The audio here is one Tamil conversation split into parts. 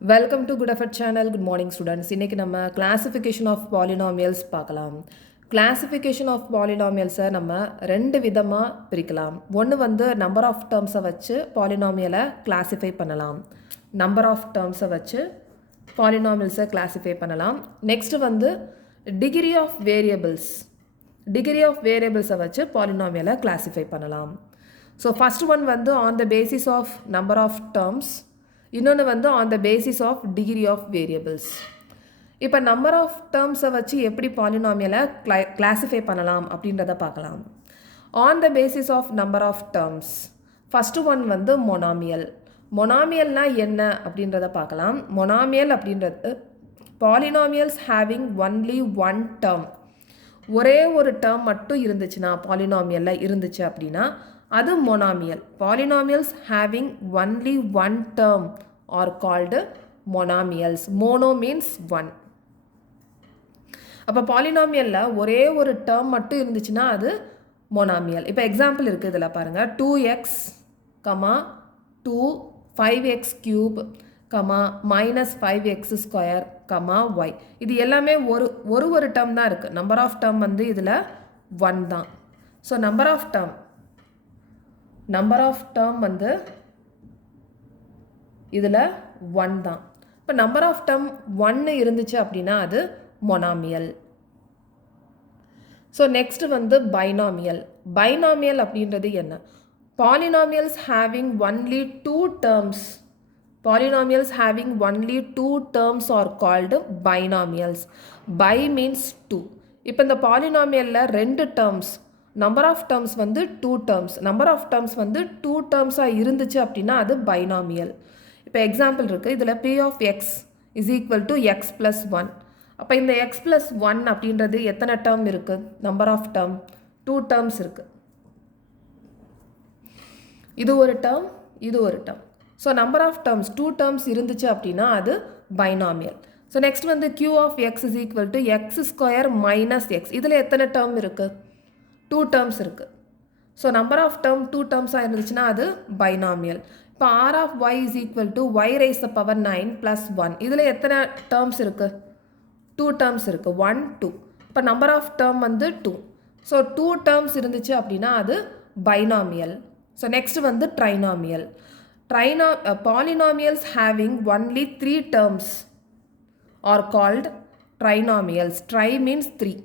Welcome to Good Effort channel. Good morning students. இன்னைக்கு நம்ம classification of polynomials பார்க்கலாம். Classification of polynomials நம்ம ரெண்டு விதமா பிரிக்கலாம். ஒன்று வந்து number of terms வச்சு polynomial classify பண்ணலாம். Number of terms வச்சு polynomials classify பண்ணலாம். Next வந்து degree of variables. Degree of variables வச்சு polynomial classify பண்ணலாம். So first one வந்து on the basis of number of terms. இன்னொன்று வந்து on the basis of degree of variables. இப்போ number of terms வச்சு எப்படி பாலினாமியலை கிளாஸிஃபை பண்ணலாம் அப்படின்றத பார்க்கலாம். On the basis of number of terms, first one வந்து monomial. monomialனா என்ன அப்படின்றத பார்க்கலாம். monomial அப்படின்றது polynomials having only one term. ஒரே ஒரு term மட்டும் இருந்துச்சுன்னா பாலினாமியலில் இருந்துச்சு அப்படின்னா அது monomial. Polynomials having only one term are called monomials. Mono means one. அப்போ பாலினாமியலில் ஒரே ஒரு term மட்டும் இருந்துச்சுன்னா அது monomial. இப்போ எக்ஸாம்பிள் இருக்குது இதில் பாருங்கள் 2x, 2, 5x cube, minus 5x square, y. இது எல்லாமே ஒரு term தான் இருக்குது. நம்பர் ஆஃப் term வந்து இதில் 1 தான். ஸோ நம்பர் ஆஃப் term வந்து இதில் 1 தான். இப்போ நம்பர் ஆஃப் term 1 இருந்துச்சு அப்படின்னா அது மொனாமியல். ஸோ நெக்ஸ்ட் வந்து பைனாமியல். பைனாமியல் அப்படின்றது என்ன? Polynomials having only 2 terms. Polynomials having only 2 terms are called binomials. Bi means 2. இப்போ இந்த பாலினாமியலில் 2 terms, நம்பர் ஆஃப் டேர்ம்ஸ் வந்து 2 terms, நம்பர் ஆஃப் டேர்ம்ஸ் வந்து 2 termஸாக இருந்துச்சு அப்படின்னா அது பைனாமியல். இப்போ எக்ஸாம்பிள் இருக்குது இதில் p of x is equal to x plus 1. அப்போ இந்த x plus 1 அப்படின்றது எத்தனை டேர்ம் இருக்குது? நம்பர் ஆஃப் டேர்ம் 2 terms இருக்குது. இது ஒரு டேர்ம், இது ஒரு term. So number of terms 2 terms இருந்துச்சு அப்படின்னா அது பைனாமியல். ஸோ நெக்ஸ்ட் வந்து q of x is equal to x square minus x. இதில் எத்தனை டேர்ம் இருக்குது? 2 terms இருக்குது. ஸோ நம்பர் ஆஃப் டேர்ம் 2 termஸாக இருந்துச்சுன்னா அது பைனாமியல். இப்போ r of y is equal to y raised to power 9 plus 1. இதில் எத்தனை டேர்ம்ஸ் இருக்குது? 2 terms இருக்குது. 1, 2. இப்போ நம்பர் ஆஃப் டேர்ம் வந்து 2. ஸோ 2 terms இருந்துச்சு அப்படின்னா அது பைனாமியல். ஸோ நெக்ஸ்ட் வந்து trinomial. Polynomials having only 3 terms are called trinomials. Tri means 3.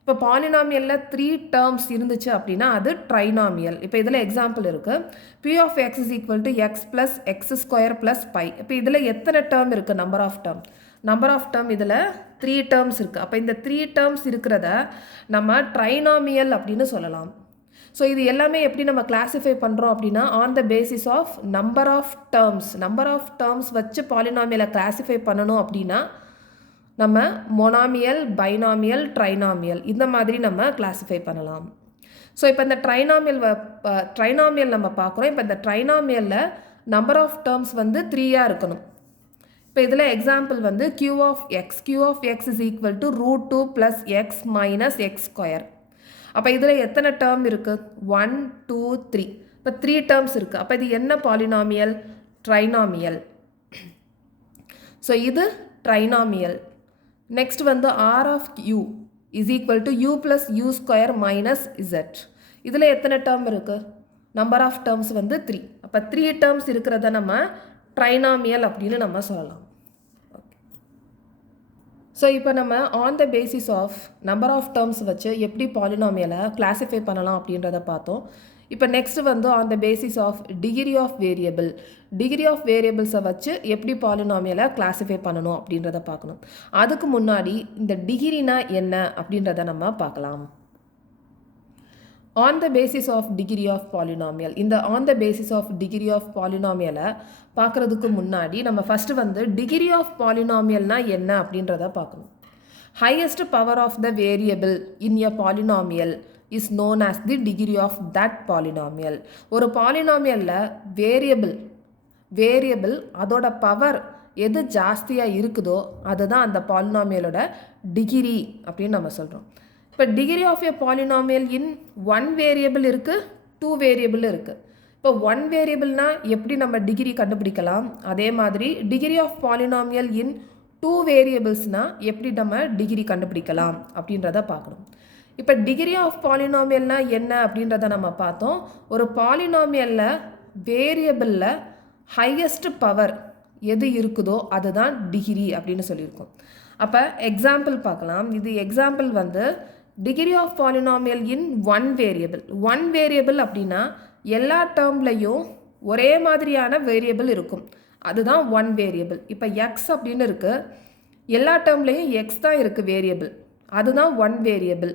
இப்போ பாலினாமியலில் 3 terms இருந்துச்சு அப்படின்னா அது ட்ரைனாமியல். இப்போ இதில் எக்ஸாம்பிள் இருக்குது p of x is equal to x plus x square plus pi. இப்போ இதில் எத்தனை டேர்ம் இருக்குது? Number of term. Number of term இதில் 3 terms இருக்குது. அப்போ இந்த 3 terms இருக்கிறத நம்ம ட்ரைனாமியல் அப்படின்னு சொல்லலாம். ஸோ இது எல்லாமே எப்படி நம்ம கிளாஸிஃபை பண்ணுறோம் அப்படின்னா on the basis of number of terms. Number of terms வச்சு பாலினாமியலை கிளாஸிஃபை பண்ணணும் அப்படின்னா நம்ம மொனாமியல், பைனாமியல், ட்ரைனாமியல் இந்த மாதிரி நம்ம கிளாஸிஃபை பண்ணலாம். ஸோ இப்போ இந்த ட்ரைனாமியல் நம்ம பார்க்குறோம். இப்போ இந்த ட்ரைனாமியலில் நம்பர் ஆஃப் டேர்ம்ஸ் வந்து 3 இருக்கணும். இப்போ இதில் எக்ஸாம்பிள் வந்து q of x is equal to √2 plus x minus x square. அப்போ இதில் எத்தனை டேர்ம் இருக்குது? 1, 2, 3. இப்போ 3 terms இருக்குது. அப்போ இது என்ன பாலினாமியல்? ட்ரைனாமியல். ஸோ இது ட்ரைனாமியல். நெக்ஸ்ட் வந்து r of u is equal to u plus u square minus z. இதில் எத்தனை டேர்ம் இருக்குது? நம்பர் ஆஃப் டேர்ம்ஸ் வந்து 3. அப்போ 3 terms இருக்கிறத நம்ம ட்ரைனாமியல் அப்படின்னு நம்ம சொல்லலாம். ஸோ இப்போ நம்ம on the basis of number of terms வச்சு எப்படி பாலினாமியலை கிளாஸிஃபை பண்ணலாம் அப்படின்றத பார்த்தோம். இப்போ நெக்ஸ்ட் வந்து on the basis of degree of variable. Degree of வேரியபிள்ஸை வச்சு எப்படி பாலினாமியலை கிளாஸிஃபை பண்ணணும் அப்படின்றத பார்க்கணும். அதுக்கு முன்னாடி இந்த டிகிரினா என்ன அப்படின்றத நம்ம பார்க்கலாம். On the basis of degree of polynomial. இந்த on the basis of degree of பாலினாமியலை பார்க்குறதுக்கு முன்னாடி நம்ம ஃபஸ்ட்டு வந்து டிகிரி ஆஃப் பாலினாமியல்னா என்ன அப்படின்றத பார்க்கணும். Highest power of the variable in a polynomial is known as the degree of that polynomial. ஒரு பாலினாமியலில் வேரியபிள் அதோட பவர் எது ஜாஸ்தியாக இருக்குதோ அதுதான் அந்த பாலினாமியலோட டிகிரி அப்படின்னு நம்ம சொல்கிறோம். இப்போ degree of a polynomial in 1 variable இருக்குது, 2 வேரியபிள் இருக்குது. இப்போ 1 வேரியபிள்னா எப்படி நம்ம டிகிரி கண்டுபிடிக்கலாம், அதே மாதிரி டிகிரி ஆஃப் பாலினாமியல் இன் 2 வேரியபிள்ஸ்னா எப்படி நம்ம டிகிரி கண்டுபிடிக்கலாம் அப்படின்றத பார்க்கணும். இப்போ டிகிரி ஆஃப் பாலினாமியல்னா என்ன அப்படின்றத நம்ம பார்த்தோம். ஒரு பாலினாமியலில் வேரியபிளில் ஹையஸ்ட் பவர் எது இருக்குதோ அதுதான் டிகிரி அப்படின்னு சொல்லியிருக்கோம். அப்போ எக்ஸாம்பிள் பார்க்கலாம். இது எக்ஸாம்பிள் வந்து degree of polynomial in 1 variable. 1 variable அப்படின்னா எல்லா டேர்ம்லையும் ஒரே மாதிரியான வேரியபிள் இருக்கும், அதுதான் 1 வேரியபிள். இப்போ எக்ஸ் அப்படின்னு இருக்குது, எல்லா டேர்ம்லையும் எக்ஸ் தான் இருக்குது வேரியபிள், அதுதான் 1 வேரியபிள்.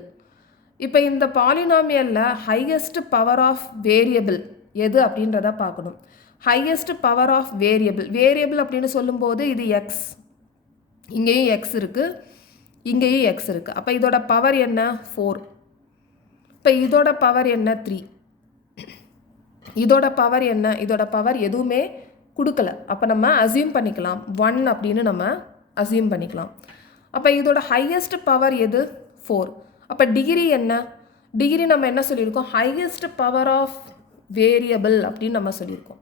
இப்போ இந்த பாலினாமியலில் ஹையஸ்ட் பவர் ஆஃப் வேரியபிள் எது அப்படின்றத பார்க்கணும். ஹையஸ்ட் பவர் ஆஃப் வேரியபிள் அப்படின்னு சொல்லும்போது இது எக்ஸ், இங்கேயும் எக்ஸ் இருக்குது, இங்கேயும் எக்ஸ் இருக்குது. அப்போ இதோட பவர் என்ன 4. இப்போ இதோட பவர் என்ன 3. இதோட பவர் என்ன, இதோட பவர் எதுவுமே கொடுக்கல. அப்போ நம்ம அசியூம் பண்ணிக்கலாம் 1 அப்படின்னு நம்ம அசியூம் பண்ணிக்கலாம். அப்போ இதோட ஹையஸ்ட் பவர் எது 4. அப்போ டிகிரி என்ன, டிகிரி நம்ம என்ன சொல்லியிருக்கோம், ஹையஸ்ட் பவர் ஆஃப் வேரியபிள் அப்படின்னு நம்ம சொல்லியிருக்கோம்.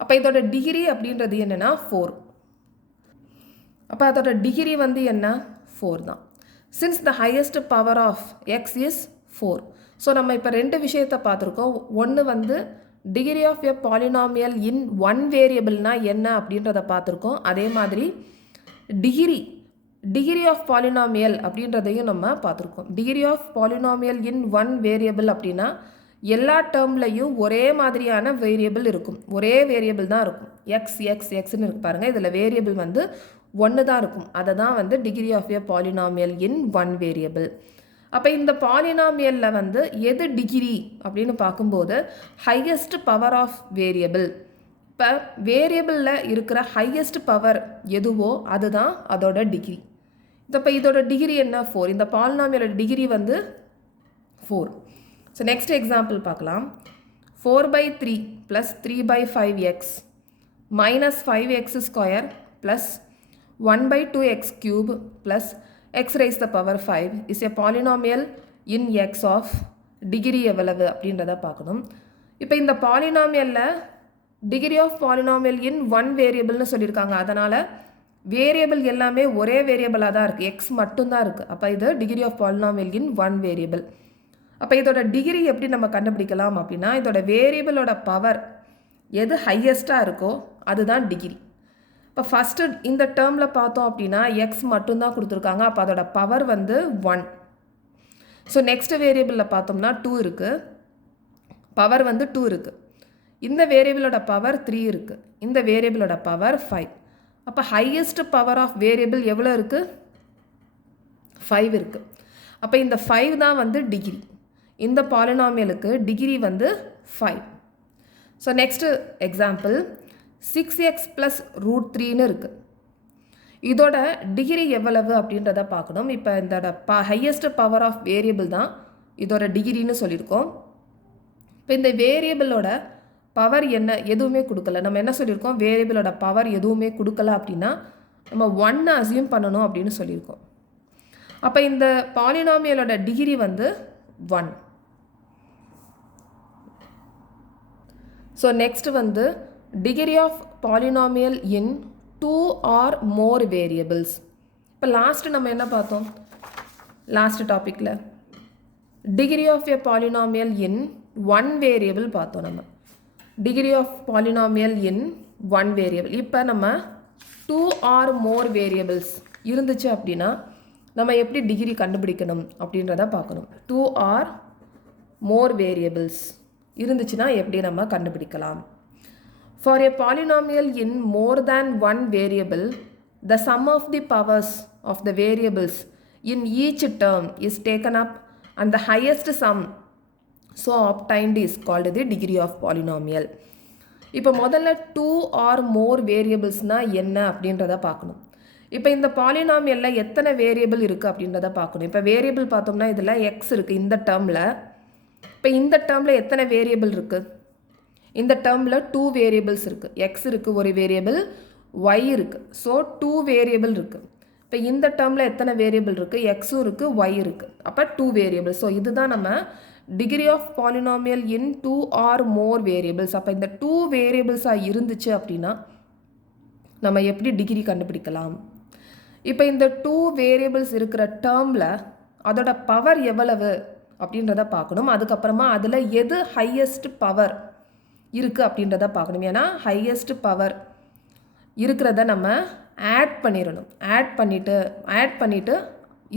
அப்போ இதோட டிகிரி அப்படின்றது என்னென்னா 4. அப்போ அதோட டிகிரி வந்து என்ன 4 தான். Since the highest power of X is 4. So நம்ம இப்போ 2 விஷயத்தை பார்த்துருக்கோம். ஒன்று வந்து degree of a polynomial in 1 வேரியபிள்னா என்ன அப்படின்றத பார்த்துருக்கோம். அதே மாதிரி டிகிரி ஆஃப் பாலினாமியல் அப்படின்றதையும் நம்ம பார்த்துருக்கோம். Degree of polynomial in 1 variable அப்படின்னா எல்லா டேர்ம்லையும் ஒரே மாதிரியான வேரியபிள் இருக்கும், ஒரே வேரியபிள் தான் இருக்கும். எக்ஸ்ன்னு இருக்கு பாருங்கள், இதில் வேரியபிள் வந்து 1 தான் இருக்கும். அதை தான் வந்து degree of a polynomial in 1 variable. அப்போ இந்த பாலினாமியலில் வந்து எது டிகிரி அப்படின்னு பார்க்கும்போது ஹையஸ்ட் பவர் ஆஃப் வேரியபிள். இப்போ வேரியபிளில் இருக்கிற ஹையஸ்ட் பவர் எதுவோ அதுதான் அதோட டிகிரி. இப்போ இதோட டிகிரி என்ன 4. இந்த பாலினாமியலோட டிகிரி வந்து 4. ஸோ நெக்ஸ்ட் எக்ஸாம்பிள் பார்க்கலாம். 4/3 + 3/5x minus 5x square plus 1/2x³ plus x raised to the power 5 is a polynomial in x of degree எவ்வளவு அப்படின்றத பார்க்கணும். இப்போ இந்த பாலினாமியலில் டிகிரி ஆஃப் பாலினாமியல் இன் 1 வேரியபிள்னு சொல்லியிருக்காங்க. அதனால் வேரியபிள் எல்லாமே ஒரே வேரியபிளாக தான் இருக்குது, எக்ஸ் மட்டும்தான் இருக்குது. அப்போ இது degree of polynomial in 1 variable. அப்போ இதோட டிகிரி எப்படி நம்ம கண்டுபிடிக்கலாம் அப்படின்னா இதோட வேரியபிளோட பவர் எது ஹையஸ்ட்டாக இருக்கோ அதுதான் டிகிரி. இப்போ ஃபஸ்ட்டு இந்த டேர்மில் பார்த்தோம் அப்படின்னா எக்ஸ் மட்டும்தான் கொடுத்துருக்காங்க, அப்போ அதோட பவர் வந்து 1. ஸோ நெக்ஸ்ட் வேரியபிளில் பார்த்தோம்னா 2 இருக்குது, பவர் வந்து 2 இருக்குது. இந்த வேரியபிளோட பவர் 3 இருக்குது, இந்த வேரியபிளோட பவர் 5. அப்போ ஹையஸ்ட் பவர் ஆஃப் வேரியபிள் எவ்வளோ இருக்குது 5 இருக்குது. அப்போ இந்த 5 தான் வந்து டிகிரி. இந்த பாலினாமியலுக்கு டிகிரி வந்து 5. ஸோ நெக்ஸ்ட்டு எக்ஸாம்பிள் 6x + √3ன்னு இருக்குது. இதோட டிகிரி எவ்வளவு அப்படின்றத பார்க்கணும். இப்போ இதோட ஹையஸ்ட் பவர் ஆஃப் வேரியபிள் தான் இதோட டிகிரின்னு சொல்லியிருக்கோம். இப்போ இந்த வேரியபிளோட பவர் என்ன எதுவுமே கொடுக்கல. நம்ம என்ன சொல்லியிருக்கோம், வேரியபிளோட பவர் எதுவுமே கொடுக்கல அப்படின்னா நம்ம 1 அசியூம் பண்ணணும் அப்படின்னு சொல்லியிருக்கோம். அப்போ இந்த பாலினாமியலோட டிகிரி வந்து 1. ஸோ நெக்ஸ்ட் வந்து degree of polynomial in 2 or more variables. இப்போ லாஸ்ட்டு நம்ம என்ன பார்த்தோம், லாஸ்ட் டாப்பிக்கில் degree of a polynomial in 1 variable பார்த்தோம். நம்ம degree of polynomial in 1 variable. இப்போ நம்ம 2 or more வேரியபிள்ஸ் இருந்துச்சு அப்படின்னா நம்ம எப்படி டிகிரி கண்டுபிடிக்கணும் அப்படின்றத பார்க்கணும். 2 or more வேரியபிள்ஸ் இருந்துச்சுன்னா எப்படி நம்ம கண்டுபிடிக்கலாம். For a polynomial in more than 1 variable, the sum of the powers of the variables in each term is taken up and the highest sum so obtained is called the degree of polynomial. இப்போ முதல்ல 2 or more வேரியபிள்ஸ்னா என்ன அப்படின்றத பார்க்கணும். இப்போ இந்த பாலினாமியலில் எத்தனை வேரியபிள் இருக்குது அப்படின்றத பார்க்கணும். இப்போ வேரியபிள் பார்த்தோம்னா இதில் எக்ஸ் இருக்குது இந்த டேர்மில். இப்போ இந்த டேர்மில் எத்தனை வேரியபிள் இருக்குது, இந்த டேர்மில் 2 வேரியபிள்ஸ் இருக்குது. எக்ஸ் இருக்குது ஒரு வேரியபிள், ஒய் இருக்குது. ஸோ 2 வேரியபிள் இருக்குது. இப்போ இந்த டேர்மில் எத்தனை வேரியபிள் இருக்குது, எக்ஸும் இருக்குது ஒய் இருக்குது. அப்போ 2 வேரியபிள். ஸோ இதுதான் நம்ம degree of polynomial in 2 or more variables. அப்போ இந்த 2 வேரியபிள்ஸாக இருந்துச்சு அப்படின்னா நம்ம எப்படி டிகிரி கண்டுபிடிக்கலாம்? இப்போ இந்த 2 வேரியபிள்ஸ் இருக்கிற டேர்மில் அதோட பவர் எவ்வளவு அப்படின்றத பார்க்கணும். அதுக்கப்புறமா அதில் எது ஹையஸ்ட் பவர் இருக்குது அப்படின்றத பார்க்கணும். ஏன்னா ஹையஸ்ட் பவர் இருக்கிறத நம்ம ஆட் பண்ணிடணும். ஆட் பண்ணிவிட்டு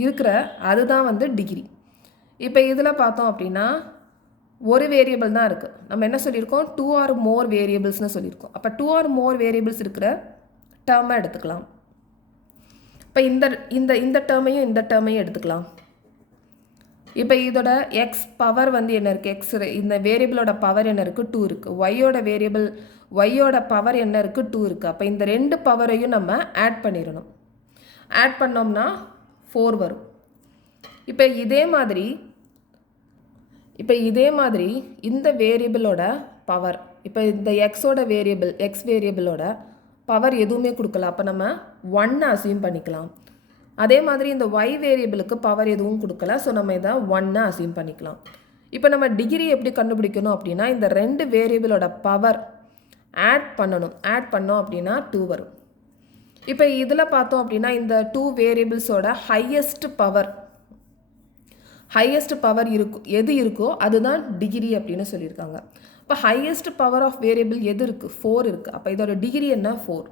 இருக்கிற அதுதான் வந்து டிகிரி. இப்போ இதில் பார்த்தோம் அப்படின்னா ஒரு வேரியபிள் தான் இருக்குது. நம்ம என்ன சொல்லியிருக்கோம்? 2 or more வேரியபிள்ஸ்னு சொல்லியிருக்கோம். அப்போ 2 or more வேரியபிள்ஸ் இருக்கிற டேர்மை எடுத்துக்கலாம். இப்போ இந்த டேர்மையும் இந்த டேர்மையும் எடுத்துக்கலாம். இப்போ இதோட எக்ஸ் பவர் வந்து என்ன இருக்குது? எக்ஸ் இந்த வேரியபிளோட பவர் என்ன இருக்குது? 2 இருக்குது. ஒய்யோட பவர் என்ன இருக்குது? 2 இருக்குது. அப்போ இந்த ரெண்டு பவரையும் நம்ம ஆட் பண்ணிடணும். ஆட் பண்ணோம்னா 4 வரும். இப்போ இதே மாதிரி இந்த வேரியபிளோட பவர், இப்போ இந்த எக்ஸ் வேரியபிளோட பவர் எதுவுமே கொடுக்கல. அப்போ நம்ம 1 அசியூம் பண்ணிக்கலாம். அதே மாதிரி இந்த ஒய் வேரியபிளுக்கு பவர் எதுவும் கொடுக்கல. ஸோ நம்ம இதை 1 அசியூம் பண்ணிக்கலாம். இப்போ நம்ம டிகிரி எப்படி கண்டுபிடிக்கணும் அப்படின்னா இந்த ரெண்டு வேரியபிளோட பவர் ஆட் பண்ணோம் அப்படின்னா 2 வரும். இப்போ இதில் பார்த்தோம் அப்படின்னா இந்த 2 வேரியபிள்ஸோட ஹையஸ்ட் பவர் எது இருக்கோ அதுதான் டிகிரி அப்படின்னு சொல்லியிருக்காங்க. இப்போ ஹையஸ்ட் பவர் ஆஃப் வேரியபிள் எது இருக்குது? 4 இருக்குது. அப்போ இதோட டிகிரி என்ன? 4.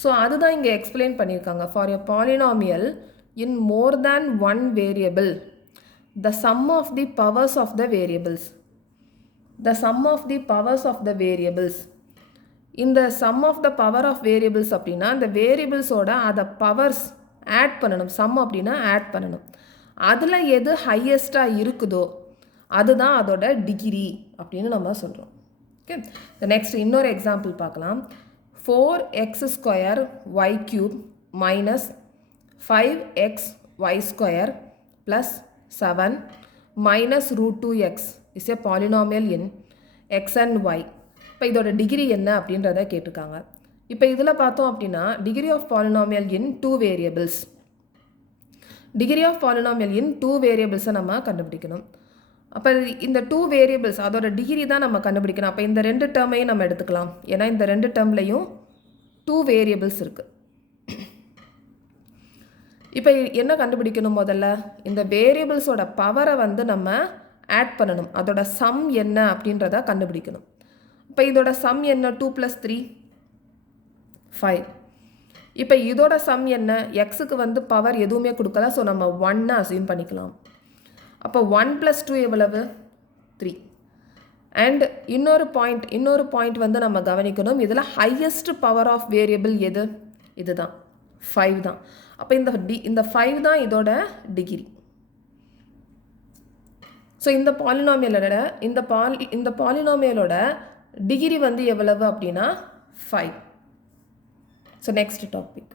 ஸோ அதுதான் இங்கே எக்ஸ்பிளைன் பண்ணியிருக்காங்க. For a polynomial in more than 1 variable the sum of the powers of the variables. இந்த sum of the power of variables அப்படின்னா இந்த வேரியபிள்ஸோட அதை பவர்ஸ் ஆட் பண்ணணும். சம் அப்படின்னா ஆட் பண்ணணும். அதில் எது ஹையஸ்ட்டாக இருக்குதோ அதுதான் அதோட டிகிரி அப்படின்னு நம்ம சொல்கிறோம். ஓகே, நெக்ஸ்ட் இன்னொரு எக்ஸாம்பிள் பார்க்கலாம். 4x² y³ minus 5xy² plus 7 minus √2x is a polynomial in x and y. இப்போ இதோட டிகிரி என்ன அப்படின்றத கேட்டிருக்காங்க. இப்போ இதில் பார்த்தோம் அப்படின்னா degree of polynomial in 2 variables. Degree of polynomial in 2 வேரியபிள்ஸை நம்ம கண்டுபிடிக்கணும். அப்போ இந்த 2 வேரியபிள்ஸ் அதோட டிகிரி தான் நம்ம கண்டுபிடிக்கணும். அப்போ இந்த ரெண்டு டேர்மையும் நம்ம எடுத்துக்கலாம். ஏன்னா இந்த ரெண்டு டேர்ம்லையும் 2 வேரியபிள்ஸ் இருக்குது. இப்போ என்ன கண்டுபிடிக்கணும்? முதல்ல இந்த வேரியபிள்ஸோட பவரை வந்து நம்ம ஆட் பண்ணணும். அதோட சம் என்ன அப்படின்றத கண்டுபிடிக்கணும். இப்போ இதோட சம் என்ன? 2 + 3 5. இப்போ இதோட சம் என்ன? எக்ஸுக்கு வந்து பவர் எதுவுமே கொடுக்கல. ஸோ நம்ம 1 அசியூம் பண்ணிக்கலாம். அப்போ 1 + 2 எவ்வளவு? 3. அண்ட் இன்னொரு பாயிண்ட் வந்து நம்ம கவனிக்கணும். இதில் ஹையஸ்ட் பவர் ஆஃப் வேரியபிள் எது? இதுதான் 5 தான். அப்போ இந்த 5 தான் இதோட டிகிரி. ஸோ இந்த பாலினாமியலோட டிகிரி வந்து எவ்வளவு அப்படின்னா 5. So next topic.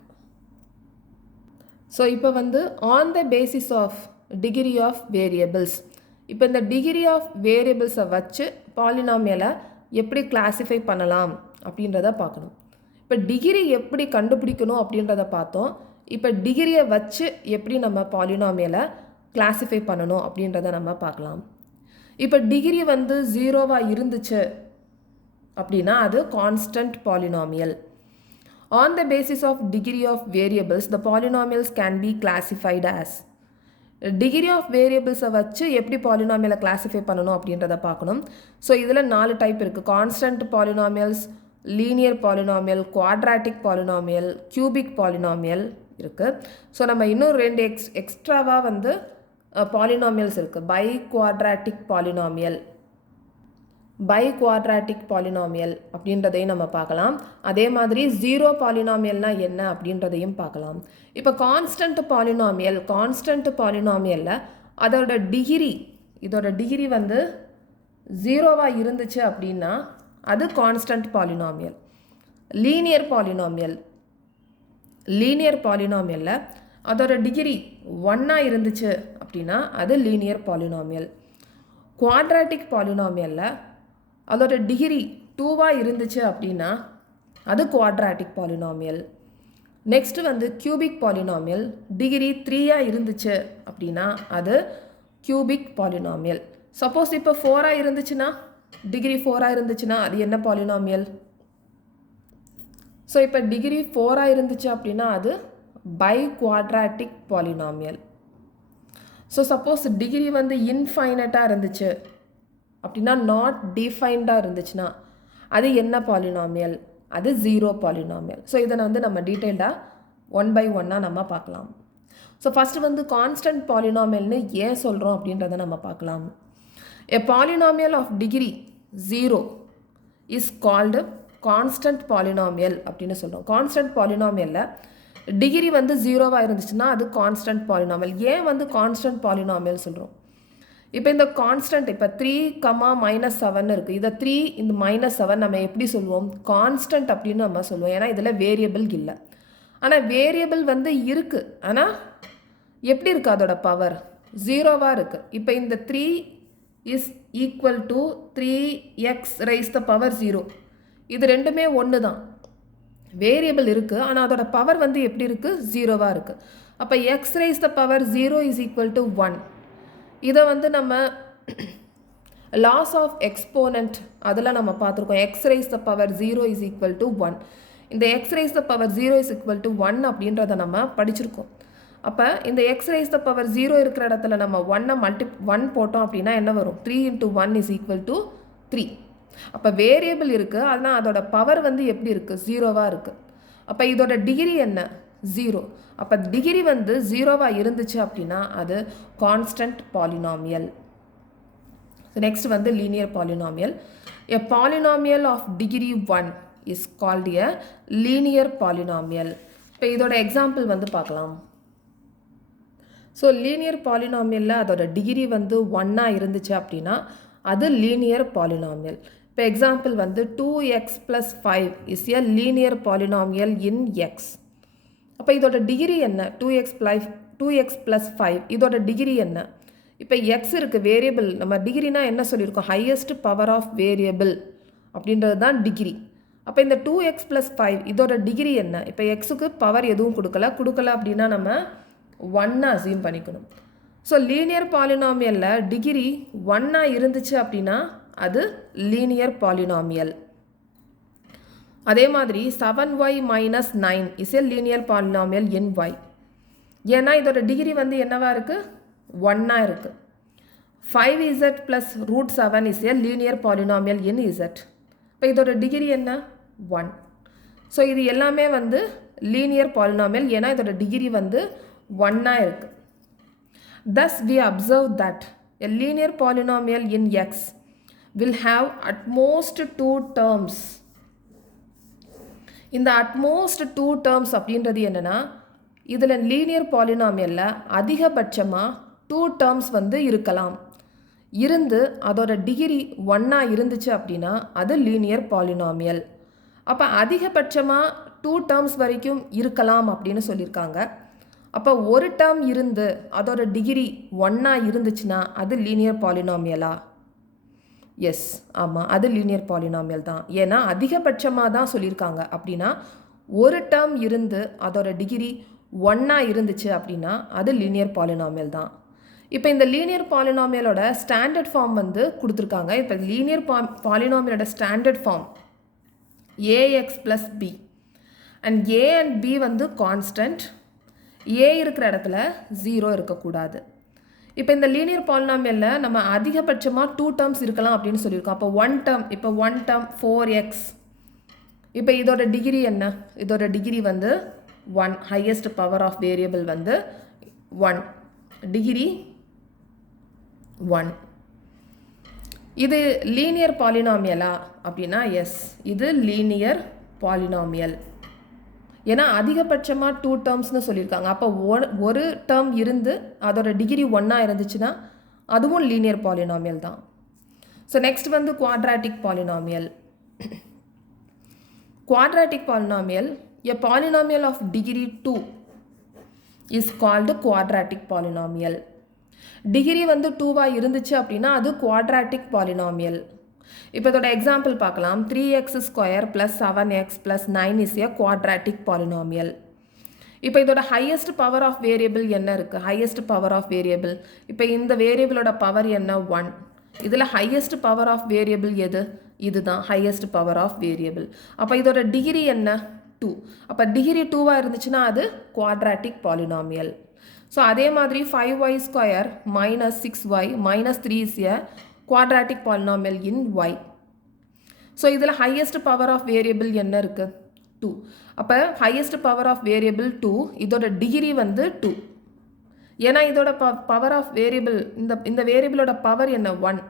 ஸோ இப்போ வந்து on the basis of degree of variables. இப்போ இந்த டிகிரி ஆஃப் வேரியபிள்ஸை வச்சு பாலினாமியலை எப்படி கிளாஸிஃபை பண்ணலாம் அப்படின்றத பார்க்கணும். இப்போ டிகிரி எப்படி கண்டுபிடிக்கணும் அப்படின்றத பார்த்தோம். இப்போ டிகிரியை வச்சு எப்படி நம்ம பாலினாமியலை கிளாஸிஃபை பண்ணணும் அப்படின்றத நம்ம பார்க்கலாம். இப்போ டிகிரி வந்து 0வாக இருந்துச்சு அப்படின்னா அது constant polynomial. On the basis of degree of variables, the polynomials can be classified as. Degree of வேரியபிள்ஸை வச்சு எப்படி பாலினாமியலை கிளாஸிஃபை பண்ணணும் அப்படின்றத பார்க்கணும். ஸோ இதில் 4 டைப் இருக்குது. Constant polynomials, linear polynomial, quadratic polynomial, cubic polynomial இருக்குது. ஸோ நம்ம இன்னும் 2 எக்ஸ்ட்ராவாக வந்து பாலினாமியல்ஸ் இருக்குது. பை குவாட்ராட்டிக் பாலினாமியல் அப்படின்றதையும் நம்ம பார்க்கலாம். அதே மாதிரி 0 பாலினாமியல்னா என்ன அப்படின்றதையும் பார்க்கலாம். இப்போ கான்ஸ்டன்ட் பாலினாமியலில் இதோட டிகிரி வந்து 0வாக இருந்துச்சு அப்படின்னா அது கான்ஸ்டன்ட் பாலினாமியல். லீனியர் பாலினாமியலில் அதோட டிகிரி 1ஆக இருந்துச்சு அப்படின்னா அது லீனியர் பாலினாமியல். குவாட்ராட்டிக் பாலினாமியலில் அதோட டிகிரி 2வாக இருந்துச்சு அப்படின்னா அது குவாட்ராட்டிக் பாலினாமியல். நெக்ஸ்ட் வந்து கியூபிக் பாலினாமியல் டிகிரி 3ஆக இருந்துச்சு அப்படின்னா அது cubic polynomial. Suppose இப்போ 4 இருந்துச்சுனா degree 4 இருந்துச்சுனா அது என்ன polynomial? So இப்போ degree 4 இருந்துச்சு அப்படினா அது biquadratic polynomial. So suppose degree வந்து infinite இருந்துச்சு அப்படினா not defined இருந்துச்சுனா அது என்ன polynomial? அது 0 polynomial. So இதை வந்து நம்ம டீடைல்டா 1 by 1 நம்ம பார்க்கலாம். So first வந்து constant polynomial னு ஏன் சொல்றோம் அப்படின்றத நம்ம பார்க்கலாம். A polynomial of degree 0 is called constant polynomial அப்படினு சொல்றோம். Constant polynomialல டிகிரி வந்து 0வா இருந்துச்சுனா அது constant polynomial. ஏன் வந்து constant polynomial சொல்றோம்? இப்போ இந்த கான்ஸ்டன்ட் இப்போ 3, -7 இருக்கு. இதை 3 இந்த -7 நம்ம எப்படி சொல்லுவோம்? கான்ஸ்டன்ட் அப்படின்னு நம்ம சொல்லுவோம். ஏன்னா இதில் வேரியபிள் இல்லை. ஆனால் வேரியபிள் வந்து இருக்கு. ஆனால் எப்படி இருக்கு அதோட பவர்? 0வா இருக்கு. இப்போ இந்த 3 is equal to 3x raised the power 0. இது ரெண்டுமே ஒன்று தான். வேரியபிள் இருக்கு. ஆனால் அதோட பவர் வந்து எப்படி இருக்கு? 0வா இருக்கு. அப்போ x raised the power 0 is equal to 1. இதை வந்து நம்ம லாஸ் ஆஃப் எக்ஸ்போனண்ட் அதில் நம்ம பார்த்துருக்கோம். x raised the power 0 is equal to 1. இந்த x raised the power 0 is equal to 1 அப்படின்றத நம்ம படிச்சிருக்கோம். அப்போ இந்த x raised the power 0 இருக்கிற இடத்துல நம்ம 1 போட்டோம் அப்படின்னா என்ன வரும்? 3 into 1 is equal to 3. அப்போ வேரியபிள் இருக்குது. ஆனால் அதோட பவர் வந்து எப்படி இருக்குது? 0வா இருக்குது. அப்போ இதோட டிகிரி என்ன? 0. அப்போ டிகிரி வந்து 0வா இருந்துச்சு அப்படின்னா அது கான்ஸ்டன்ட் பாலினாமியல். நெக்ஸ்ட் வந்து linear polynomial. A polynomial of degree 1 is called a linear polynomial. இப்போ இதோட எக்ஸாம்பிள் வந்து பார்க்கலாம். ஸோ லீனியர் பாலினாமியலில் அதோட டிகிரி வந்து 1 இருந்துச்சு அப்படின்னா அது லீனியர் பாலினாமியல். இப்போ எக்ஸாம்பிள் வந்து 2x plus 5 is a linear polynomial in x. அப்போ இதோட டிகிரி என்ன? 2x plus 5 இதோட டிகிரி என்ன? இப்போ x இருக்குது வேரியபிள். நம்ம டிகிரினா என்ன சொல்லியிருக்கோம்? ஹையஸ்ட் பவர் ஆஃப் வேரியபிள் அப்படின்றது தான் டிகிரி. அப்போ இந்த 2x plus 5 இதோட டிகிரி என்ன? இப்போ எக்ஸுக்கு பவர் எதுவும் கொடுக்கல அப்படின்னா நம்ம 1 அசியூம் பண்ணிக்கணும். ஸோ லீனியர் பாலினாமியலில் டிகிரி 1 இருந்துச்சு அப்படின்னா அது லீனியர் பாலினாமியல். அதே மாதிரி 7y minus 9 is a linear polynomial in y. ஏன்னா இதோட டிகிரி வந்து என்னவா இருக்குது? 1 இருக்குது. 5z plus root 7 is a linear polynomial in z. இப்போ இதோட டிகிரி என்ன? 1. ஸோ இது எல்லாமே வந்து லீனியர் பாலினாமியல். ஏன்னா இதோட டிகிரி வந்து 1 இருக்குது. Thus we observe that a linear polynomial in x will have at most 2 terms. இந்த அட்மோஸ்ட் 2 terms அப்படின்றது என்னன்னா இதில் லீனியர் பாலினாமியலில் அதிகபட்சமாக 2 terms வந்து இருக்கலாம். இருந்து அதோட டிகிரி 1 இருந்துச்சு அப்படின்னா அது லீனியர் பாலினாமியல். அப்போ அதிகபட்சமாக 2 terms வரைக்கும் இருக்கலாம் அப்படின்னு சொல்லியிருக்காங்க. அப்போ ஒரு டேர்ம் இருந்து அதோட டிகிரி 1 இருந்துச்சுன்னா அது லீனியர் பாலினாமியலா? எஸ், ஆமாம், அது லீனியர் பாலினாமியல் தான். ஏன்னா அதிகபட்சமாக தான் சொல்லியிருக்காங்க. அப்படின்னா ஒரு டேர்ம் இருந்து அதோட டிகிரி 1 இருந்துச்சு அப்படின்னா அது லீனியர் பாலினாமியல் தான். இப்போ இந்த லீனியர் பாலினாமியலோட ஸ்டாண்டர்ட் ஃபார்ம் வந்து கொடுத்துருக்காங்க. இப்போ லீனியர் பாலினாமியலோட standard form ax plus b and a and b வந்து கான்ஸ்டன்ட். a இருக்கிற இடத்துல 0 இருக்கக்கூடாது. இப்போ இந்த லீனியர் பாலினாமியலில் நம்ம அதிகபட்சமாக 2 terms இருக்கலாம் அப்படின்னு சொல்லியிருக்கோம். அப்போ 1 term 4x. இப்போ இதோட டிகிரி என்ன? இதோட டிகிரி வந்து 1. ஹையஸ்ட் பவர் ஆஃப் வேரியபிள் வந்து 1. டிகிரி 1. இது லீனியர் பாலினாமியலா அப்படின்னா எஸ், இது லீனியர் பாலினாமியல். ஏன்னா அதிகபட்சமாக 2 termsனு சொல்லியிருக்காங்க. அப்போ ஒரு டேர்ம் இருந்து அதோட டிகிரி 1 இருந்துச்சுன்னா அதுவும் லீனியர் பாலினாமியல் தான். ஸோ நெக்ஸ்ட் வந்து quadratic polynomial. Quadratic polynomial, a polynomial of degree 2 is called quadratic polynomial. Degree வந்து 2வா இருந்துச்சு அப்படின்னா அது குவாட்ராட்டிக் பாலினாமியல். இப்போ இதோட எக்ஸாம்பிள் பார்க்கலாம். 3x square plus 7x plus 9 is a quadratic polynomial. இப்போ இதோட ஹையஸ்ட் பவர் ஆஃப் வேரியபிள் என்ன இருக்குது? ஹையஸ்ட் பவர் ஆஃப் வேரியபிள் இப்போ இந்த வேரியபிளோட பவர் என்ன? 1. இதில் ஹையஸ்ட் பவர் ஆஃப் வேரியபிள் எது? இதுதான் ஹையஸ்ட் பவர் ஆஃப் வேரியபிள். அப்போ இதோட டிகிரி என்ன? 2. அப்போ டிகிரி 2வாக இருந்துச்சுன்னா அது குவாட்ராட்டிக் பாலினாமியல். ஸோ அதே மாதிரி 5y² minus 6y minus 3 is a quadratic polynomial in y. So இதில் ஹையஸ்ட் பவர் ஆஃப் வேரியபிள் என்ன இருக்குது? 2. அப்போ ஹையஸ்ட் பவர் ஆஃப் வேரியபிள் 2, இதோட டிகிரி வந்து 2. ஏன்னா இதோட பவர் ஆஃப் வேரியபிள் இந்த வேரியபிளோட பவர் என்ன? 1.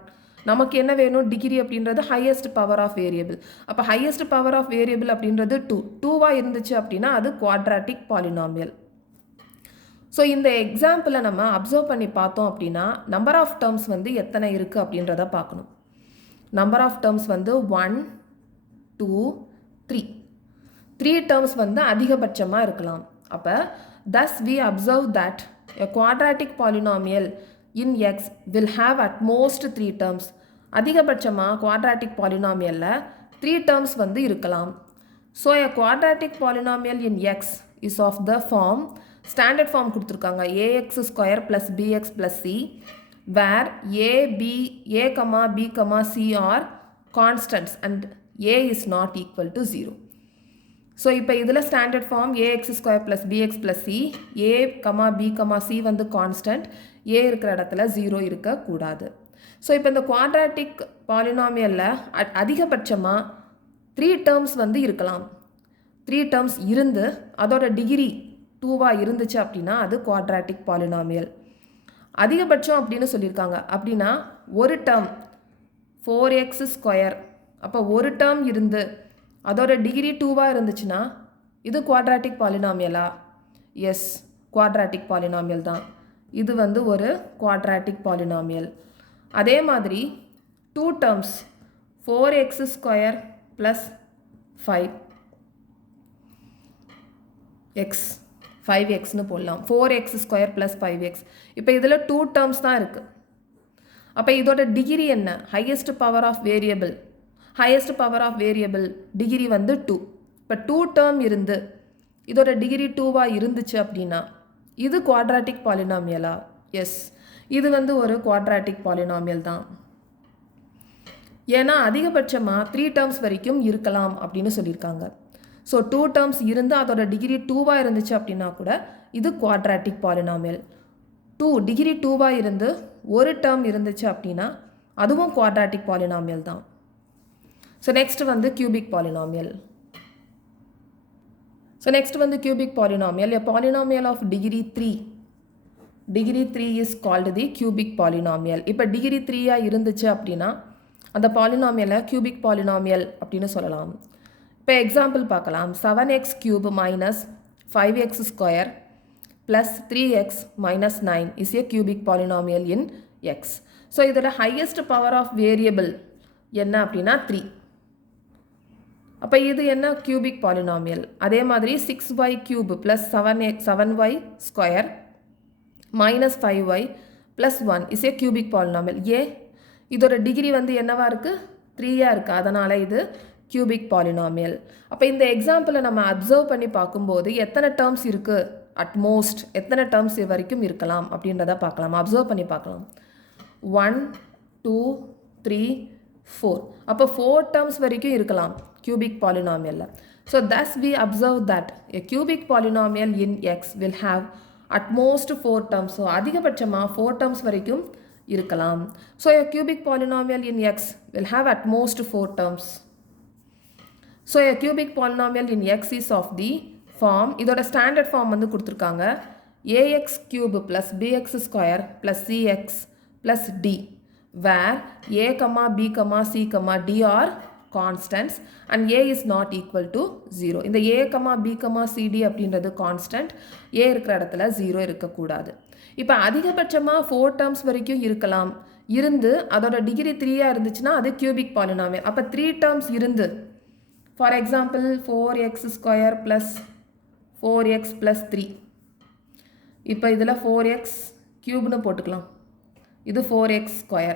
நமக்கு என்ன வேணும்? டிகிரி அப்படின்றது ஹையஸ்ட் பவர் ஆஃப் வேரியபிள். அப்போ ஹையஸ்ட் பவர் ஆஃப் வேரியபிள் அப்படின்றது 2. 2வாக இருந்துச்சு அப்படின்னா அது குவாட்ராட்டிக் பாலினாமியல். ஸோ இந்த எக்ஸாம்பிளை நம்ம அப்சர்வ் பண்ணி பார்த்தோம் அப்படின்னா நம்பர் ஆஃப் டேர்ம்ஸ் வந்து எத்தனை இருக்குது அப்படின்றத பார்க்கணும். நம்பர் ஆஃப் டேர்ம்ஸ் வந்து 1, 2, 3. 3 டேர்ம்ஸ் வந்து அதிகபட்சமாக இருக்கலாம். அப்போ thus we observe that a quadratic polynomial in x will have at most 3 terms. அதிகபட்சமாக quadratic polynomialல 3 terms வந்து இருக்கலாம். So a quadratic polynomial in x is of the form, standard form கொடுத்துருக்காங்க, ax² plus bx plus c, where a, b, c are constants and a is not equal to 0. So இப்போ இதில் standard form ax² plus bx plus c, a, b, c வந்து கான்ஸ்டன்ட், a இருக்கிற இடத்துல 0 இருக்கக்கூடாது. ஸோ இப்போ இந்த குவாட்ராட்டிக் பாலினாமியலில் அதிகபட்சமாக 3 டேர்ம்ஸ் வந்து இருக்கலாம். 3 டேர்ம்ஸ் இருந்து அதோட டிகிரி 2வாக இருந்துச்சு அப்படின்னா அது குவாட்ராட்டிக் பாலினாமியல். அதிகபட்சம் அப்படின்னு சொல்லியிருக்காங்க. அப்படின்னா ஒரு டேர்ம் 4x², அப்போ ஒரு டேர்ம் இருந்து அதோட டிகிரி 2வாக இருந்துச்சுன்னா இது குவாட்ராட்டிக் பாலினாமியலா? எஸ், குவாட்ராட்டிக் பாலினாமியல் தான். இது வந்து ஒரு குவாட்ராட்டிக் பாலினாமியல். அதே மாதிரி 2 டேர்ம்ஸ் 4x² plus 5x, 5xன்னு போடலாம், 4x² plus 5x. இப்போ இதில் 2 டேர்ம்ஸ் தான் இருக்குது. அப்போ இதோட டிகிரி என்ன? Highest power of variable, highest power of variable degree வந்து 2. இப்போ 2 டேர்ம் இருந்து இதோட டிகிரி 2வாக இருந்துச்சு அப்படின்னா இது குவாட்ராட்டிக் பாலினாமியலா? எஸ், இது வந்து ஒரு குவாட்ராட்டிக் பாலினாமியல் தான். ஏன்னா அதிகபட்சமாக 3 டேர்ம்ஸ் வரைக்கும் இருக்கலாம் அப்படின்னு சொல்லியிருக்காங்க. ஸோ 2 டேர்ம்ஸ் இருந்து அதோட டிகிரி 2வாக இருந்துச்சு அப்படின்னா கூட இது குவாட்ராட்டிக் பாலினாமியல். டிகிரி 2வாக இருந்து ஒரு டேர்ம் இருந்துச்சு அப்படின்னா அதுவும் குவாட்ராட்டிக் பாலினாமியல் தான். ஸோ நெக்ஸ்ட் வந்து கியூபிக் பாலினாமியல். ஸோ நெக்ஸ்ட் வந்து cubic polynomial. A polynomial of degree 3. Degree 3 is called the cubic polynomial. இப்போ டிகிரி 3ஆக இருந்துச்சு அப்படின்னா அந்த பாலினாமியலை கியூபிக் பாலினாமியல் அப்படின்னு சொல்லலாம். இப்போ எக்ஸாம்பிள் பார்க்கலாம். 7x³ minus 5x² plus 3x minus 9 is a cubic polynomial in x. So இதோட ஹையஸ்ட் பவர் ஆஃப் வேரியபிள் என்ன அப்படின்னா 3. அப்போ இது என்ன? Cubic polynomial. அதே மாதிரி 6y³ plus 7y² minus 5y plus 1 is a cubic polynomial. இதோட டிகிரி வந்து என்னவா இருக்குது? 3ஆக இருக்குது. அதனால் இது கியூபிக் பாலினாமியல். அப்போ இந்த எக்ஸாம்பிளை நம்ம அப்சர்வ் பண்ணி பார்க்கும்போது எத்தனை டேர்ம்ஸ் இருக்குது? அட்மோஸ்ட் எத்தனை டேர்ம்ஸ் வரைக்கும் இருக்கலாம் அப்படின்றத பார்க்கலாம், அப்சர்வ் பண்ணி பார்க்கலாம். 1, 2, 3, 4. அப்போ 4 டேர்ம்ஸ் வரைக்கும் இருக்கலாம் கியூபிக் பாலினாமியலில். So thus we observe that a cubic polynomial in x will have at most 4 terms. So அதிகபட்சமாக 4 terms வரைக்கும் இருக்கலாம். So a cubic polynomial in x will have at most 4 terms. So a cubic polynomial in x is of the form, இதோட ஸ்டாண்டர்ட் ஃபார்ம் வந்து கொடுத்துருக்காங்க, ax³ plus bx² plus cx plus d, where a, b, c, d are constants and a is not equal to 0. இந்த a, b, c, d அப்படின்றது கான்ஸ்டன்ட், a இருக்கிற இடத்துல 0 இருக்கக்கூடாது. இப்போ அதிகபட்சமாக 4 டேர்ம்ஸ் வரைக்கும் இருக்கலாம். இருந்து அதோட டிகிரி 3ஆக இருந்துச்சுன்னா அது கியூபிக் பாலினாமியல். அப்போ 3 டேர்ம்ஸ் இருந்து, for example 4x² plus 4x plus 3. இப்போ இதில் 4x³ போட்டுக்கலாம், இது 4x².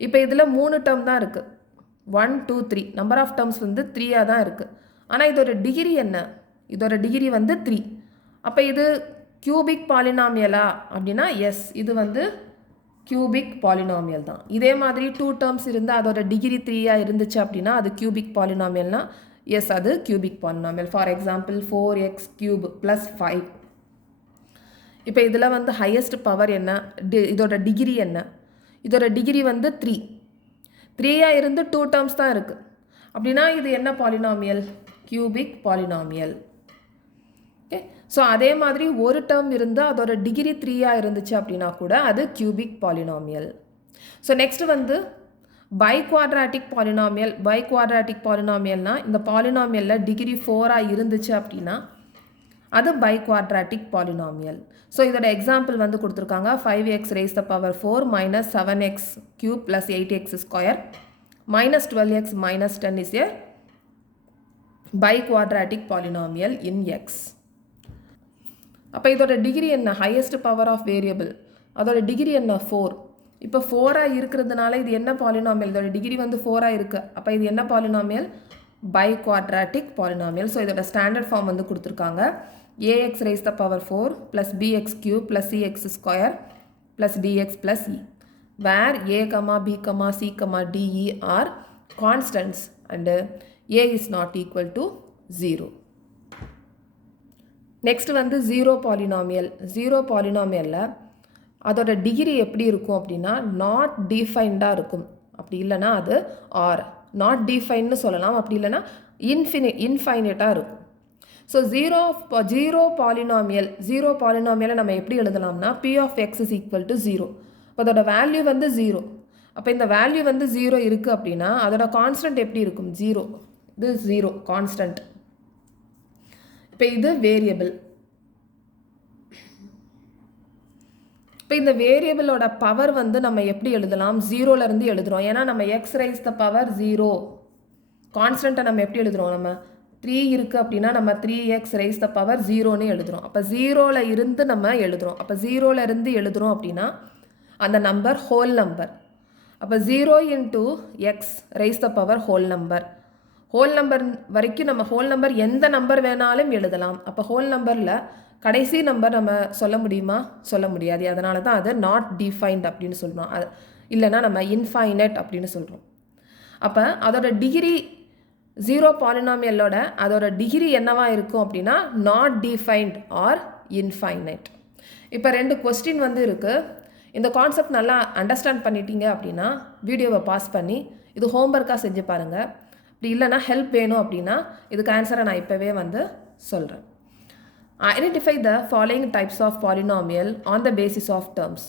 இப்போ இதில் 3 டேர்ம் தான் இருக்குது, 1, 2, 3. நம்பர் ஆஃப் டேர்ம்ஸ் வந்து 3ஆக தான் இருக்குது. ஆனால் இதோட டிகிரி என்ன? இதோட டிகிரி வந்து 3. அப்போ இது கியூபிக் பாலினாமியலா அப்படின்னா எஸ், இது வந்து கியூபிக் பாலினாமியல் தான். இதே மாதிரி 2 டேர்ம்ஸ் இருந்தால் அதோட டிகிரி 3 இருந்துச்சு அப்படின்னா அது கியூபிக் பாலினாமியல்னா எஸ், அது cubic polynomial. For example 4x³ + 5. இப்போ இதில் வந்து ஹையஸ்ட் பவர் என்ன, இதோட டிகிரி என்ன, இதோட டிகிரி வந்து 3. 3 இருந்து 2 டேர்ம்ஸ் தான் இருக்குது அப்படின்னா இது என்ன polynomial, cubic polynomial. Okay, so அதே மாதிரி ஒரு டேர்ம் இருந்தால் அதோட டிகிரி 3 இருந்துச்சு அப்படின்னா கூட அது கியூபிக் பாலினாமியல். ஸோ நெக்ஸ்ட் வந்து பைக்வாட்ராட்டிக் பாலினாமியல். பைக்வாட்ராட்டிக் பாலினாமியல்னால் இந்த பாலினாமியலில் டிகிரி 4 இருந்துச்சு அப்படின்னா அது பைக்வாட்ராட்டிக் பாலினாமியல். ஸோ இதோட எக்ஸாம்பிள் வந்து கொடுத்துருக்காங்க. 5x⁴ - 7x³ + 8x² - 12x - 10 is a biquadratic polynomial in x. அப்போ இதோட டிகிரி என்ன, ஹையஸ்ட் பவர் ஆஃப் வேரியபிள், அதோட டிகிரி என்ன 4. இப்போ 4 இருக்கிறதுனால இது என்ன பாலினாமியல், இதோட டிகிரி வந்து 4 இருக்குது. அப்போ இது என்ன பாலினாமியல், பைக்வாட்ராட்டிக் பாலினாமியல். ஸோ இதோட ஸ்டாண்டர்ட் ஃபார்ம் வந்து கொடுத்துருக்காங்க. ax⁴ + bx³ + cx² + dx + e, where a, b, c, d, e are constants and a is not equal to 0. Next வந்து ஜீரோ பாலினாமியல். ஜீரோ பாலினாமியலில் அதோட டிகிரி எப்படி இருக்கும் அப்படின்னா நாட் டிஃபைன்டாக இருக்கும். அப்படி இல்லைன்னா அது ஆர் நாட் டிஃபைன்னு சொல்லலாம், அப்படி இல்லைன்னா இன்ஃபைனைட்டாக இருக்கும். ஸோ ஜீரோ பாலினாமியலை நம்ம எப்படி எழுதலாம்னா p of x is equal to 0. இப்போ அதோட வேல்யூ வந்து 0. அப்போ இந்த வேல்யூ வந்து 0 இருக்குது அப்படின்னா அதோட கான்ஸ்டன்ட் எப்படி இருக்கும், 0. இது 0 கான்ஸ்டன்ட். இப்போ இது வேரியபிள். இப்போ இந்த வேரியபிளோட பவர் வந்து நம்ம எப்படி எழுதலாம், 0லேருந்து எழுதுகிறோம். ஏன்னா நம்ம x⁻⁴ கான்ஸ்டண்ட்டை நம்ம எப்படி எழுதுகிறோம், நம்ம 3 இருக்குது அப்படின்னா நம்ம 3x⁻⁴ எழுதுகிறோம். அப்போ 0ல் இருந்து நம்ம எழுதுகிறோம். அப்போ 0லேருந்து எழுதுகிறோம் அப்படின்னா அந்த நம்பர் ஹோல் நம்பர். அப்போ 0 × x⁻⁴ whole number. Whole number வரைக்கும் நம்ம ஹோல் நம்பர் எந்த நம்பர் வேணாலும் எழுதலாம். அப்போ ஹோல் நம்பரில் கடைசி நம்பர் நம்ம சொல்ல முடியுமா, சொல்ல முடியாது. அதனால தான் அது நாட் டிஃபைன்ட் அப்படின்னு சொல்கிறோம். இல்லைன்னா நம்ம இன்ஃபைனைட் அப்படின்னு சொல்கிறோம். அப்போ அதோட டிகிரி ஜீரோ பாலினாமியலோட அதோட டிகிரி என்னவா இருக்கும் அப்படின்னா நாட் டிஃபைன்ட் ஆர் இன்ஃபைனைட். இப்போ 2 கொஸ்டின் வந்து இருக்குது. இந்த கான்செப்ட் நல்லா அண்டர்ஸ்டாண்ட் பண்ணிட்டீங்க அப்படின்னா வீடியோவை பாஸ் பண்ணி இது ஹோம்ஒர்க்காக செஞ்சு பாருங்கள். அப்படி இல்லைனா ஹெல்ப் வேணும் அப்படின்னா இதுக்கு ஆன்சரை நான் இப்போவே வந்து சொல்கிறேன். Identify the following types of polynomial on the basis of terms.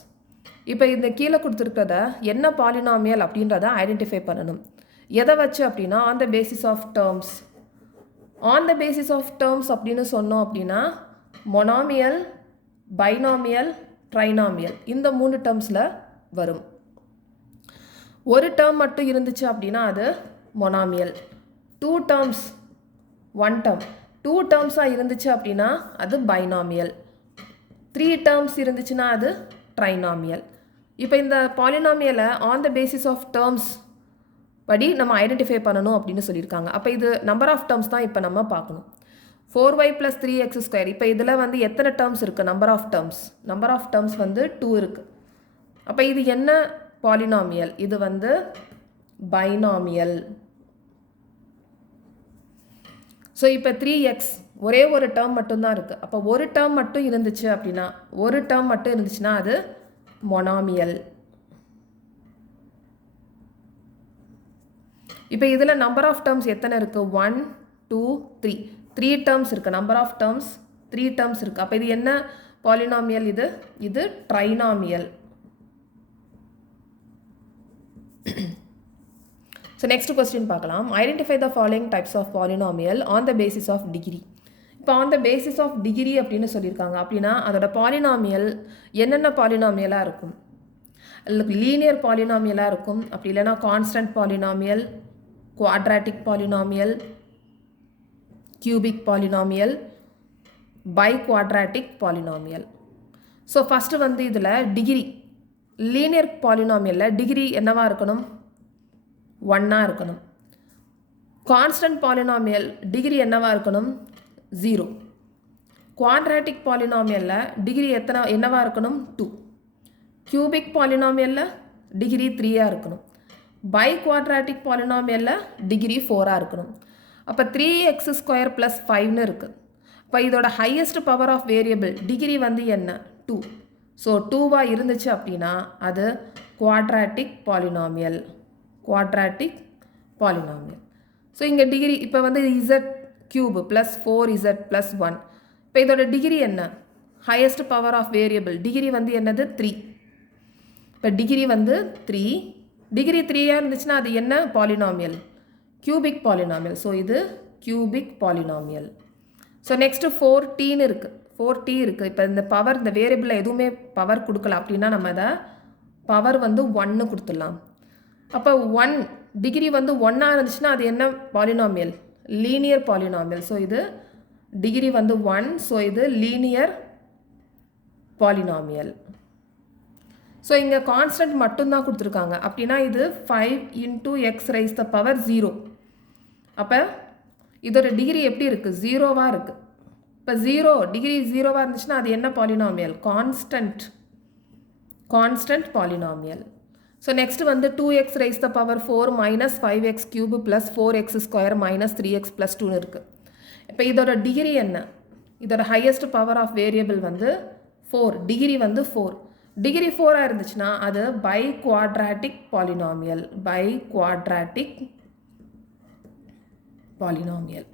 இப்போ இந்த கீழே கொடுத்துருக்கிறத என்ன பாலினாமியல் அப்படின்றத ஐடென்டிஃபை பண்ணணும். எதை வச்சு அப்படின்னா on the basis of terms. On the basis of terms அப்படின்னு சொன்னோம் அப்படின்னா மொனாமியல், பைனாமியல், ட்ரைனாமியல் இந்த 3 டேர்ம்ஸில் வரும். ஒரு டேர்ம் மட்டும் இருந்துச்சு அப்படின்னா அது மொனாமியல். 2 டேர்ம்ஸ் 1 டேர்ம் 2 டேர்ம்ஸாக இருந்துச்சு அப்படின்னா அது பைனாமியல். 3 டேர்ம்ஸ் இருந்துச்சுன்னா அது ட்ரைனாமியல். இப்போ இந்த பாலினாமியலை on the basis of terms படி நம்ம ஐடென்டிஃபை பண்ணணும் அப்படின்னு சொல்லியிருக்காங்க. அப்போ இது நம்பர் ஆஃப் டேர்ம்ஸ் தான் இப்போ நம்ம பார்க்கணும். 4y + 3x². இப்போ இதில் வந்து எத்தனை டேர்ம்ஸ் இருக்குது, number of terms. Number of terms வந்து 2 இருக்குது. அப்போ இது என்ன பாலினாமியல், இது வந்து பைனாமியல். ஸோ இப்போ 3x ஒரே ஒரு டேர்ம் மட்டும்தான் இருக்குது. அப்போ ஒரு டேர்ம் மட்டும் இருந்துச்சுன்னா அது மொனாமியல். இப்போ இதில் நம்பர் ஆஃப் டேர்ம்ஸ் எத்தனை இருக்குது, 1 2 3 டேர்ம்ஸ் இருக்குது. நம்பர் ஆஃப் டேர்ம்ஸ் 3 டேர்ம்ஸ் இருக்குது. அப்போ இது என்ன பாலினாமியல், இது ட்ரைனாமியல். ஸோ நெக்ஸ்ட் கொஸ்டின் பார்க்கலாம். Identify the following types of polynomial on the basis of degree. இப்போ on the basis of degree அப்படின்னு சொல்லியிருக்காங்க. அப்படின்னா அதோட பாலினாமியல் என்னென்ன பாலினாமியலாக இருக்கும், லீனியர் பாலினாமியலாக இருக்கும், அப்படி இல்லைனா constant polynomial, quadratic polynomial, cubic polynomial, biquadratic polynomial. So first வந்து இதில் டிகிரி, லீனியர் பாலினாமியலில் டிகிரி என்னவாக இருக்கணும், 1 இருக்கணும். கான்ஸ்டன்ட் பாலினாமியல் டிகிரி என்னவாக இருக்கணும், 0. குவாட்ராட்டிக் பாலினாமியலில் டிகிரி என்னவா இருக்கணும் 2. கியூபிக் பாலினாமியலில் டிகிரி 3 இருக்கணும். பை குவாட்ராட்டிக் பாலினாமியலில் டிகிரி 4 இருக்கணும். அப்போ 3x² + 5ன்னு இருக்குது. இப்போ இதோட highest power of variable degree வந்து என்ன 2. ஸோ 2வாக இருந்துச்சு அப்படின்னா அது quadratic polynomial. Quadratic polynomial. So இங்கே டிகிரி இப்போ வந்து z³ + 4z + 1. இப்போ இதோட டிகிரி என்ன highest power of variable degree வந்து என்னது 3. இப்போ டிகிரி வந்து 3. டிகிரி 3யாக இருந்துச்சுன்னா அது என்ன பாலினாமியல் கியூபிக் பாலினாமியல். ஸோ இது கியூபிக் பாலினாமியல். ஸோ நெக்ஸ்ட்டு 4tன்னு இருக்குது. 4t இருக்குது. இப்போ இந்த பவர் இந்த வேரியபிளில் எதுவுமே பவர் கொடுக்கல அப்படின்னா நம்ம அதை பவர் வந்து 1ன்னு கொடுத்துடலாம். அப்போ 1 டிகிரி வந்து 1ஆக இருந்துச்சுன்னா அது என்ன பாலினாமியல் லீனியர் பாலினாமியல். ஸோ இது டிகிரி வந்து 1. ஸோ இது லீனியர் பாலினாமியல். ஸோ இங்கே கான்ஸ்டன்ட் மட்டும்தான் கொடுத்துருக்காங்க. அப்படின்னா இது 5 × x⁻⁴. 0. அப்போ இதோட டிகிரி எப்படி இருக்குது 0வாக இருக்குது. இப்போ டிகிரி 0வாக இருந்துச்சுன்னா அது என்ன polynomial constant polynomial. So next வந்து 2x⁻⁴ - 5x³ + 4x² - 3x + 2ன்னு இருக்குது. இப்போ இதோட டிகிரி என்ன இதோட ஹையஸ்ட் பவர் ஆஃப் வேரியபிள் வந்து 4. டிகிரி வந்து 4. டிகிரி 4ஆக இருந்துச்சுன்னா அது biquadratic polynomial. Biquadratic polynomial.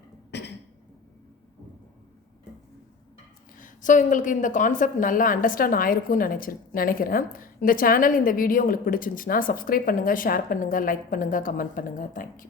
So உங்களுக்கு இந்த கான்செப்ட் நல்லா அண்டர்ஸ்டாண்ட் ஆயிருக்கும்னு நினைக்கிறேன். இந்த சேனல் இந்த வீடியோ உங்களுக்கு பிடிச்சிருந்துச்சுன்னா சப்ஸ்கிரைப் பண்ணுங்கள், ஷேர் பண்ணுங்கள், லைக் பண்ணுங்கள், கமெண்ட் பண்ணுங்கள். தேங்க்யூ.